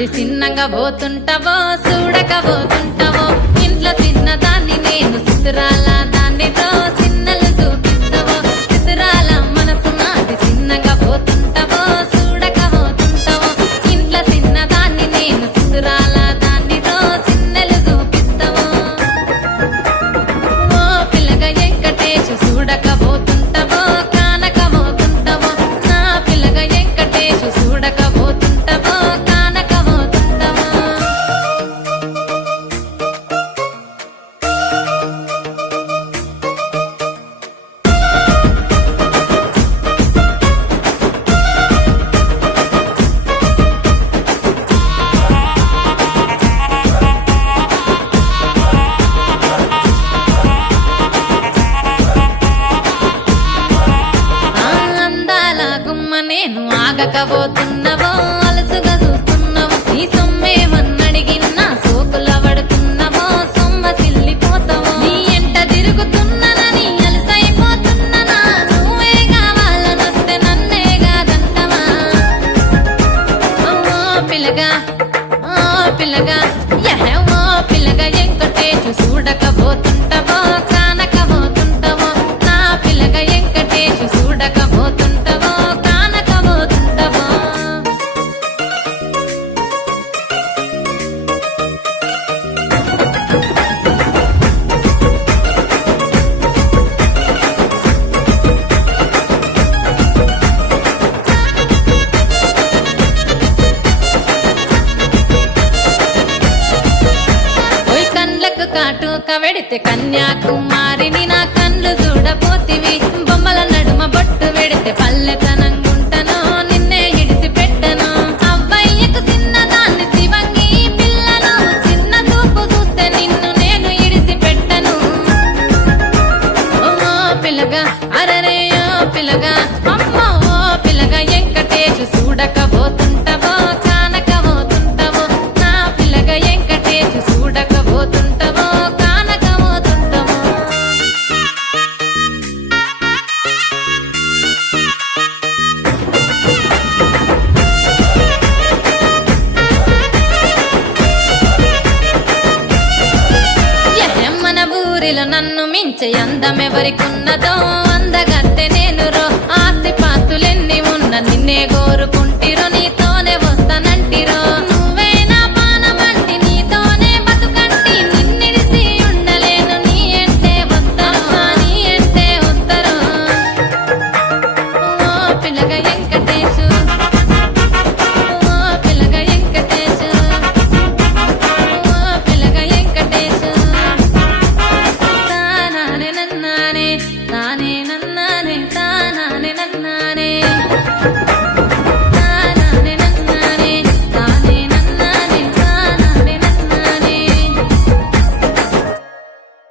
నాది చిన్నగా పోతుంటావో చూడకపోతుంటావో ఇంట్లో చిన్నదాన్ని నేను సితురాల దాన్నితో సిన్నలు చూపిస్తావో సితురాల మనసు నాది చిన్నగా పోతుంటావో చూడకపోతుంటావో ఇంట్లో చిన్నదాన్ని నేను సితురాల దాన్నితో సిన్నలు చూపిస్తావో ఓ పిల్లగా వెంకటేశు చూడకపోతుంటావో కానకపోతుంటావో నా పిల్లగా వెంకటేశు చూడకపోతుంటావో కానకపోతుంటావో అందాల గుమ్మ నేను ఆగకపోతున్నావో అలసుగా చూస్తున్నావో నీ సొమ్మేమన్నడిగినా సోకుల పడుతున్నావో సొమ్మ సిల్లిపోతావో నీ ఎంట తిరుగుతున్నానని అలసైపోతున్నానా నువ్వే కావాలనొస్తే నన్నే కాదంటవా ఓ పిల్లగా ఓ పిల్లగా ఓ పిల్లగా వెంకటేశు చూడకపోతుంటావో కానకపోతుంటావో నా పిల్లగా వెంకటేశు చూడకపోతుంటావో కానకపోతుంటావో ఓయ్ కండ్లకు కాటుక వెడితే కన్యాకుమారిని నా కండ్లు చూడపోతివి బొమ్మల నడుమ బొట్టు వెడితే పల్లెతనంగుంటను నిన్నే ఇడిసి పెట్టను అవ్వయ్యకు చిన్నదాన్ని శివంగి పిల్లను చిన్న చూపు చూస్తే నిన్ను నేను ఇడిసి పెట్టను ఓ పిల్లగా అరరే ఓ పిల్లగా అమ్మో ఓ పిల్లగా వెంకటేశు చూడకపోతుంటావో కానకపోతుంటావో నా పిల్లగా వెంకటేశు చూడకపోతుంటావో కానకపోతుంటావో మన ఊరిలో నన్ను మించే అందమెవరికున్నదో అందగత్తె నేను రో ఆస్తి పాస్తులెన్ని ఉన్న నిన్నే కోరుకు